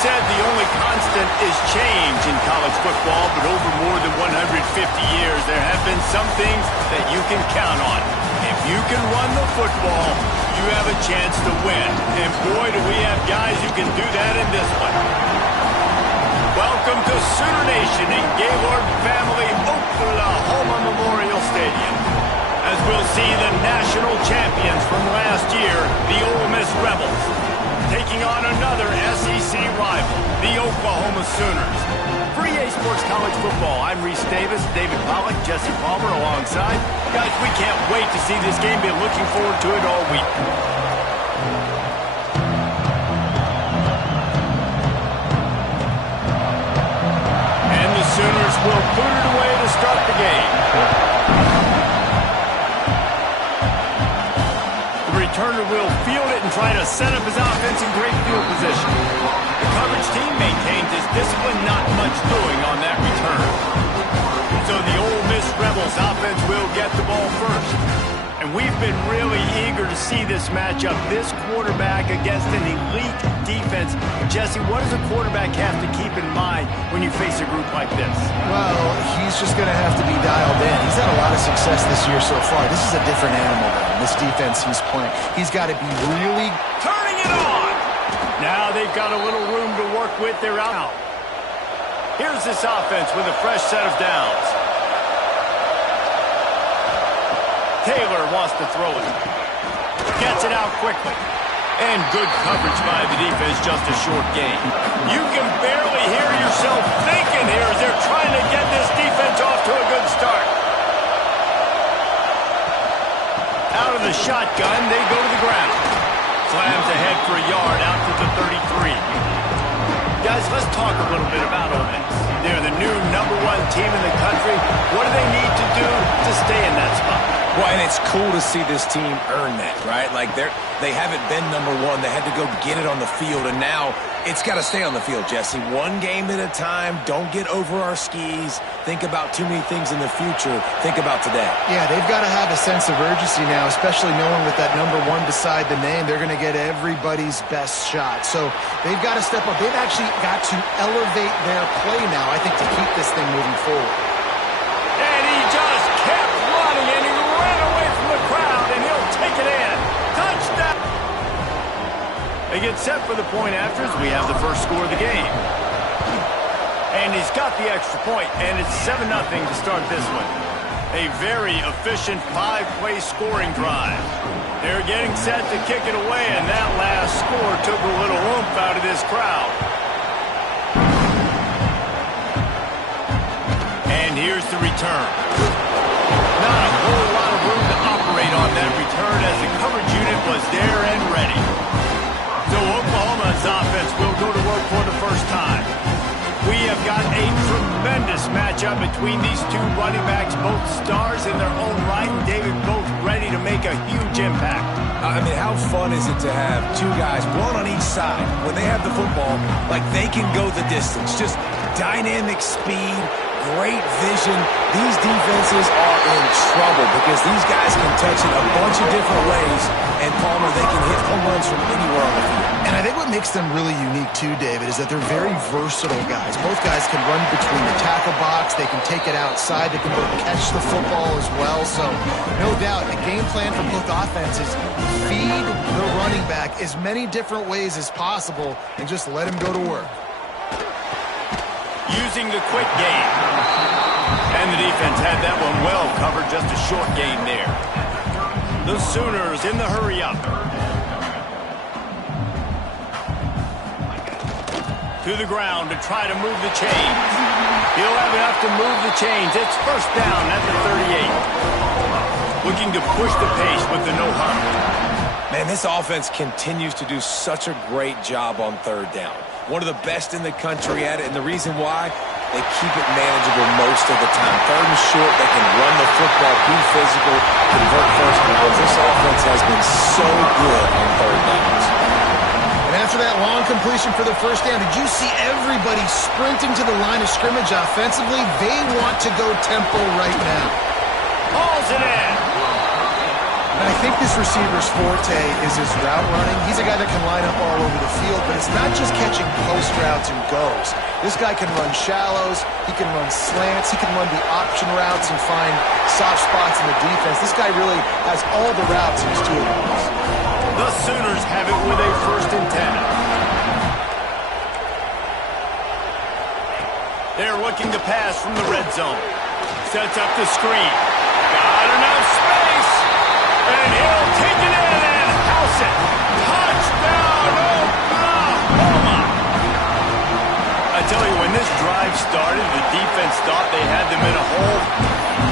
said the only constant is change in college football, but over more than 150 years, there have been some things that you can count on. If you can run the football, you have a chance to win. And boy, do we have guys who can do that in this one. Welcome to Sooner Nation in Gaylord Family Oklahoma Memorial Stadium, as we'll see the national champions from last year, the Ole Miss Rebels, taking on another SEC rival, the Oklahoma Sooners. For EA Sports College Football, I'm Reese Davis, David Pollack, Jesse Palmer alongside. Guys, we can't wait to see this game. Been looking forward to it all week. And the Sooners will put it away to start the game. The returner will field it and try to set up his offense in great field position. The coverage team maintains his discipline, not much doing on that return. So the Ole Miss Rebels offense will get the ball first. And we've been really eager to see this matchup, this quarterback against an elite defense. Jesse, what does a quarterback have to keep in mind when you face a group like this? Well, he's just going to have to be dialed in. He's had a lot of success this year so far. This is a different animal than this defense he's playing. He's got to be really... Turning it on! Now they've got a little room to work with. They're out. Here's this offense with a fresh set of downs. Taylor wants to throw it. Gets it out quickly. And good coverage by the defense, just a short gain. You can barely hear yourself thinking here as they're trying to get this defense off to a good start. Out of the shotgun, they go to the ground. Slams ahead for a yard out to the 33. Guys, let's talk a little bit about Ole Miss. They're the new #1 team in the country. What do they need to do to stay in that spot? Well, and it's cool to see this team earn that, right? Like, they haven't been #1. They had to go get it on the field, and now it's got to stay on the field, Jesse. One game at a time. Don't get over our skis. Think about too many things in the future. Think about today. Yeah, they've got to have a sense of urgency now, especially knowing with that #1 beside the name, they're going to get everybody's best shot. So they've got to step up. They've actually got to elevate their play now, I think, to keep this thing moving forward. And he just kept running, and he ran away from the crowd, and he'll take it in. Touchdown! They get set for the point after as we have the first score of the game. And he's got the extra point, and it's 7-0 to start this one. A very efficient 5-play scoring drive. They're getting set to kick it away, and that last score took a little oomph out of this crowd. And here's the return. Not a whole lot of room to operate on that return as the coverage unit was there and ready. So Oklahoma's offense will go to work for the first time. We have got a tremendous matchup between these two running backs, both stars in their own right, and David, both ready to make a huge impact. I mean, how fun is it to have two guys, one on each side, when they have the football, like they can go the distance. Just dynamic speed, great vision. These defenses are in trouble because these guys can touch it a bunch of different ways, and Palmer, they can hit home runs from anywhere on the field. And I think what makes them really unique too, David, is that they're very versatile guys. Both guys can run between the tackle box. They can take it outside. They can both catch the football as well. So, no doubt, the game plan for both offenses, feed the running back as many different ways as possible and just let him go to work. Using the quick game. And the defense had that one well covered, just a short gain there. The Sooners in the hurry up. To the ground to try to move the chains. He'll have enough to move the chains. It's first down at the 38. Looking to push the pace with the no-huddle. Man, this offense continues to do such a great job on third down. One of the best in the country at it, and the reason why, they keep it manageable most of the time. Third and short, they can run the football, be physical, convert first downs. This offense has been so good on third downs. And after that long completion for the first down, did you see everybody sprinting to the line of scrimmage offensively? They want to go tempo right now. Hauls it in. And I think this receiver's forte is his route running. He's a guy that can line up all over the field, but it's not just catching post routes and goes. This guy can run shallows, he can run slants, he can run the option routes and find soft spots in the defense. This guy really has all the routes in his toolbox. The Sooners have it with a 1st and 10. They're looking to pass from the red zone. Sets up the screen. Got enough space. And he'll take it in and house it. Touchdown, Oklahoma! I tell you, when this drive started, the defense thought they had them in a hole.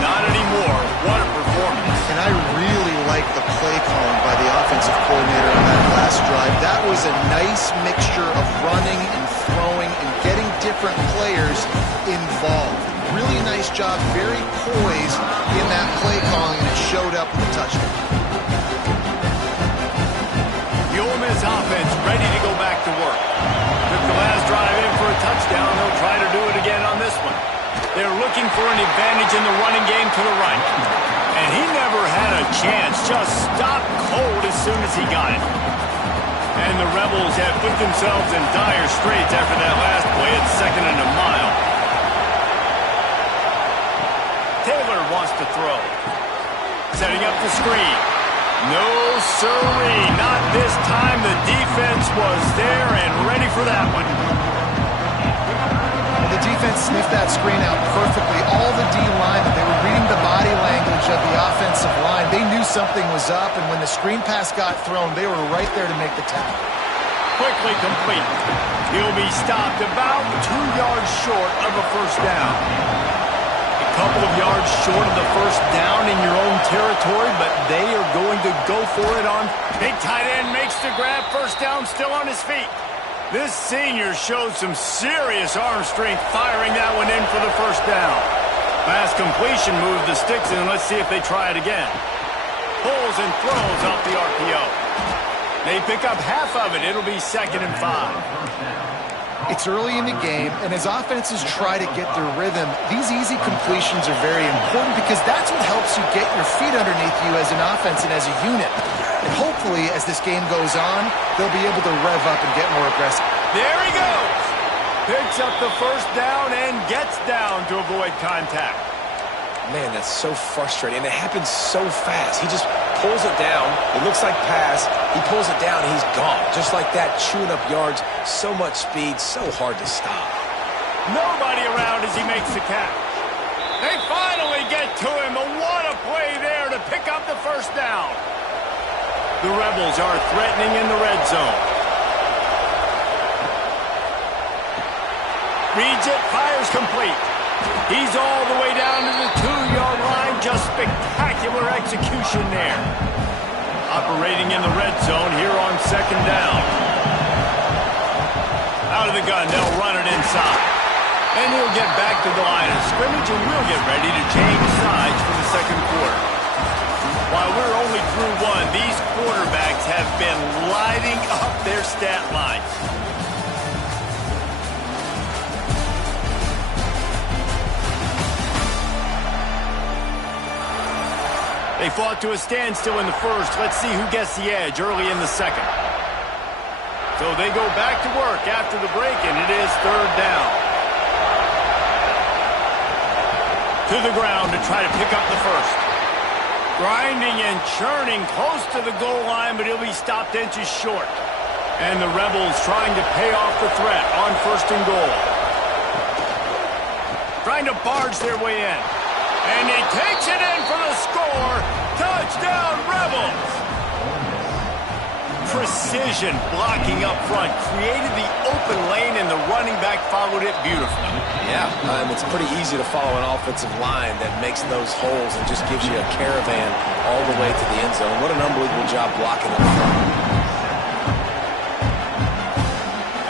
Not anymore. What a performance. And I really like the play calling by the offensive coordinator on that last drive. That was a nice mixture of running and throwing and getting different players involved. Really nice job, very poised in that play calling, and it showed up with a touchdown. The Ole Miss offense ready to go back to work. Took the last drive in for a touchdown. They'll try to do it again on this one. They're looking for an advantage in the running game to the right. And he never had a chance. Just stopped cold as soon as he got it. And the Rebels have put themselves in dire straits after that last play at 2nd and a mile. Taylor wants to throw. Setting up the screen. No sirree. Not this time. The defense was there and ready for that one. The defense sniffed that screen out perfectly. All the D-linemen, they were reading the body language of the offensive line. They knew something was up, and when the screen pass got thrown, they were right there to make the tackle. Quickly complete. He'll be stopped about 2 yards short of a 1st down. A couple of yards short of the 1st down in your own territory, but they are going to go for it on. Big tight end makes the grab. 1st down, still on his feet. This senior showed some serious arm strength firing that one in for the 1st down. Pass completion moved the sticks in. Let's see if they try it again. Pulls and throws off the RPO. They pick up half of it. It'll be 2nd and 5. It's early in the game, and as offenses try to get their rhythm, these easy completions are very important because that's what helps you get your feet underneath you as an offense and as a unit. And hopefully, as this game goes on, they'll be able to rev up and get more aggressive. There he goes. Picks up the 1st down and gets down to avoid contact. Man, that's so frustrating. And it happens so fast. He just pulls it down. It looks like pass. He pulls it down, and he's gone. Just like that, chewing up yards. So much speed, so hard to stop. Nobody around as he makes the catch. They finally get to him. But what a play there to pick up the 1st down. The Rebels are threatening in the red zone. Reads it, fires complete. He's all the way down to the 2-yard line. Just spectacular execution there. Operating in the red zone here on 2nd down. Out of the gun, they'll run it inside. And he'll get back to the line of scrimmage, and we'll get ready to change sides for the 2nd quarter. While we're only through one, these quarterbacks have been lighting up their stat lines. They fought to a standstill in the 1st. Let's see who gets the edge early in the 2nd. So they go back to work after the break, and it is 3rd down. To the ground to try to pick up the 1st. Grinding and churning close to the goal line, but he'll be stopped inches short. And the Rebels trying to pay off the threat on 1st and goal. Trying to barge their way in. And he takes it in for the score. Touchdown, Rebels! Precision blocking up front created the open lane, and the running back followed it beautifully. Yeah, it's pretty easy to follow an offensive line that makes those holes and just gives you a caravan all the way to the end zone. What an unbelievable job blocking up front.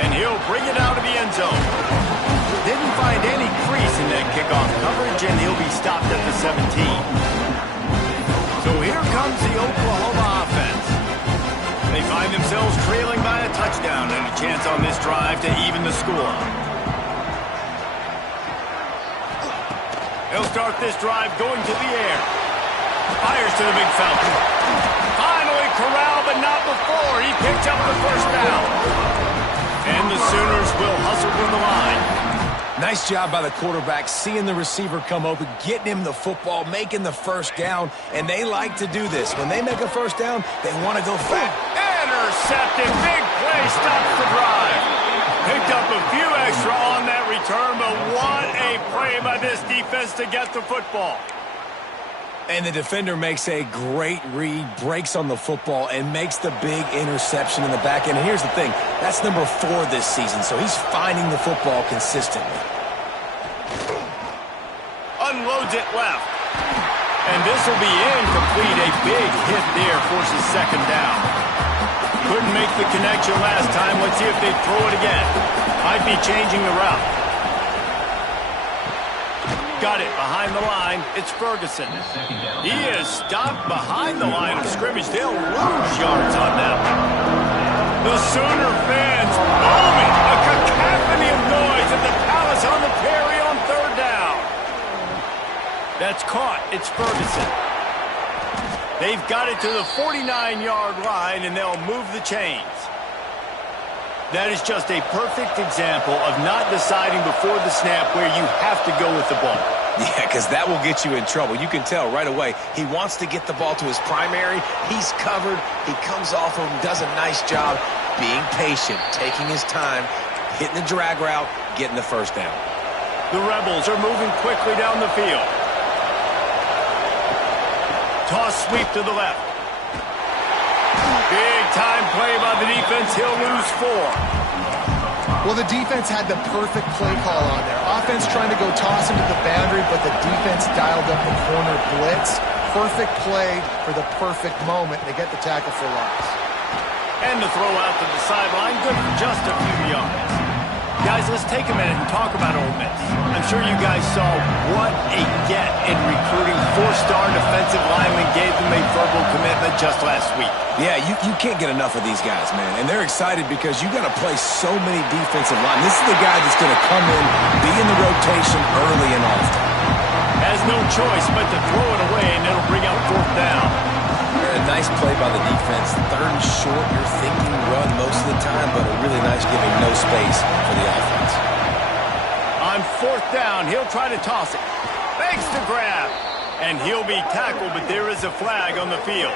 And he'll bring it out of the end zone. Didn't find any crease in that kickoff coverage, and he'll be stopped at the 17. So here comes the Oklahoma offense. They find themselves trailing by a touchdown and a chance on this drive to even the score. They'll start this drive going to the air. Fires to the big fella. Finally corralled, but not before. He picked up the first down. And the Sooners will hustle from the line. Nice job by the quarterback, seeing the receiver come open, getting him the football, making the first down. And they like to do this. When they make a first down, they want to go fast. Intercepted. Big play stops the drive. Picked up a few extra on that return, but what a play by this defense to get the football. And the defender makes a great read, breaks on the football, and makes the big interception in the back end. And here's the thing, that's number 4 this season, so he's finding the football consistently. Unloads it left. And this will be incomplete. A big hit there forces second down. Couldn't make the connection last time. Let's see if they throw it again. Might be changing the route. Got it behind the line. It's Ferguson. He is stopped behind the line of scrimmage. They'll lose yards on that one. The Sooner fans booming. A cacophony of noise at the Palace on the Prairie on third down. That's caught. It's Ferguson. They've got it to the 49-yard line, and they'll move the chains. That is just a perfect example of not deciding before the snap where you have to go with the ball. Yeah, because that will get you in trouble. You can tell right away he wants to get the ball to his primary. He's covered. He comes off of him, does a nice job being patient, taking his time, hitting the drag route, getting the first down. The Rebels are moving quickly down the field. Toss sweep to the left. Big time play by the defense. He'll lose 4. Well, the defense had the perfect play call on there. Offense trying to go toss him to the boundary, but the defense dialed up the corner blitz. Perfect play for the perfect moment. They get the tackle for loss. And the throw out to the sideline. Good for just a few yards. Guys, let's take a minute and talk about Ole Miss. I'm sure you guys saw what a get in recruiting. 4-star defensive linemen gave them a verbal commitment just last week. Yeah, you can't get enough of these guys, man. And they're excited because you got to play so many defensive line. This is the guy that's going to come in, be in the rotation early and often. Has no choice but to throw it away, and it'll bring up fourth down. A nice play by the defense. Third and short, you're thinking run most of the time, but a really nice giving no space for the offense. On fourth down, he'll try to toss it. Fakes the grab. And he'll be tackled, but there is a flag on the field.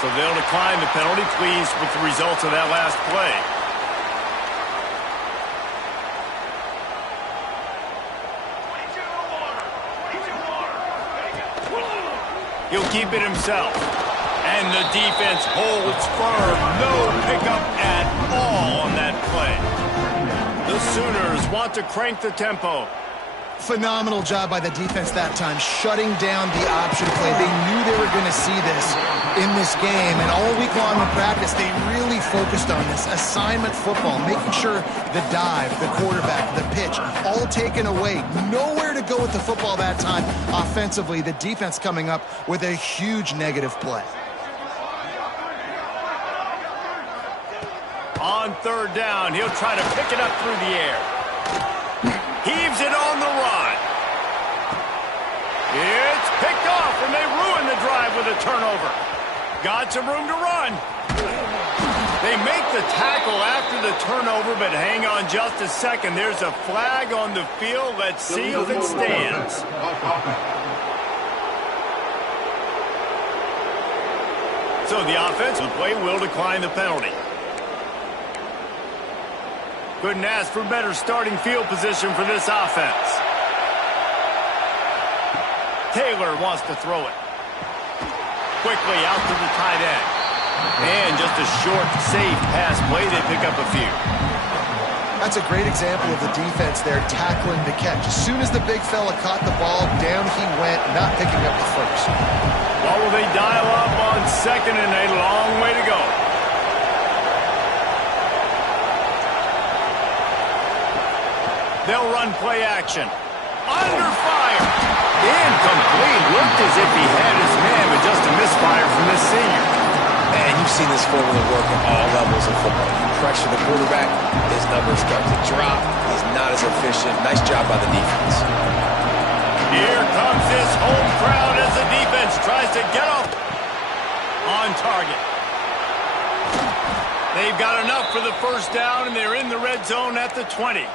So they'll decline the penalty. Pleased with the results of that last play. He'll keep it himself. And the defense holds firm. No pickup at all on that play. The Sooners want to crank the tempo. Phenomenal job by the defense that time, shutting down the option play. They knew they were going to see this in this game, and all week long in practice, they really focused on this assignment football, making sure the dive, the quarterback, the pitch, all taken away. Nowhere to go with the football that time offensively. The defense coming up with a huge negative play. On third down, he'll try to pick it up through the air. Heaves it on the run. It's picked off, and they ruin the drive with a turnover. Got some room to run. They make the tackle after the turnover, but hang on just a second. There's a flag on the field. Let's see if it stands. So the offensive play will decline the penalty. Couldn't ask for better starting field position for this offense. Taylor wants to throw it. Quickly out to the tight end. And just a short, safe pass play. They pick up a few. That's a great example of the defense there tackling the catch. As soon as the big fella caught the ball, down he went, not picking up the first. Well, will they dial up on second and a long way to go? They'll run play action. Under fire. Incomplete. Looked as if he had his man, but just a misfire from this senior. And you've seen this formula work at all levels of football. You pressure mistakes for the quarterback, his numbers start to drop. He's not as efficient. Nice job by the defense. Here comes this home crowd as the defense tries to get up on target. They've got enough for the first down, and they're in the red zone at the 20.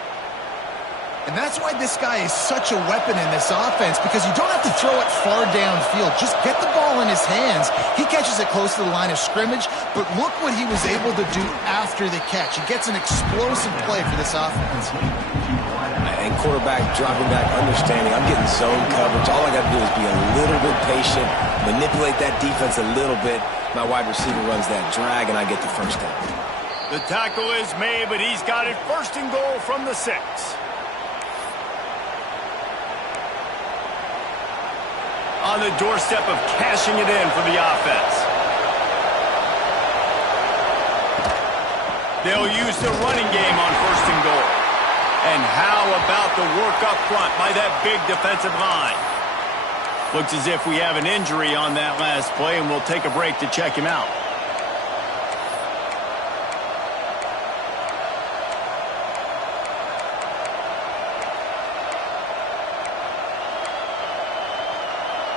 And that's why this guy is such a weapon in this offense, because you don't have to throw it far downfield. Just get the ball in his hands. He catches it close to the line of scrimmage, but look what he was able to do after the catch. He gets an explosive play for this offense. And quarterback dropping back, understanding I'm getting zone coverage. All I got to do is be a little bit patient, manipulate that defense a little bit. My wide receiver runs that drag, and I get the first down. The tackle is made, but he's got it first and goal from the 6. On the doorstep of cashing it in for the offense. They'll use the running game on first and goal. And how about the work up front by that big defensive line? Looks as if we have an injury on that last play, and we'll take a break to check him out.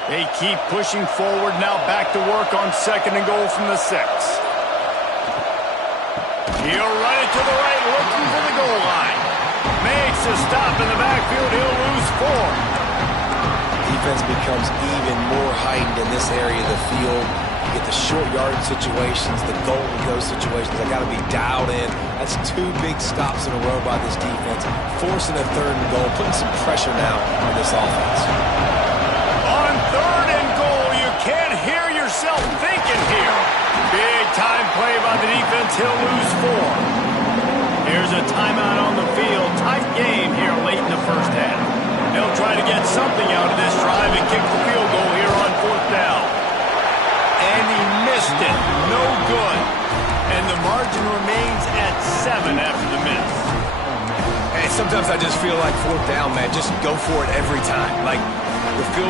They keep pushing forward, now back to work on second and goal from the 6. He'll run it to the right, looking for the goal line. Makes a stop in the backfield, he'll lose 4. Defense becomes even more heightened in this area of the field. You get the short yard situations, the goal-to-go situations. I got to be dialed in. That's 2 big stops in a row by this defense, forcing a third and goal, putting some pressure now on this offense. On third and goal, you can't hear yourself thinking here. Big time play by the defense. He'll lose 4. Here's a timeout on the field. Tight game here late in the first half. They'll try to get something out of this drive and kick the field goal here on 4th down. And he missed it. No good. And the margin remains at 7 after the miss. Hey, sometimes I just feel like 4th down, man. Just go for it every time. Like the field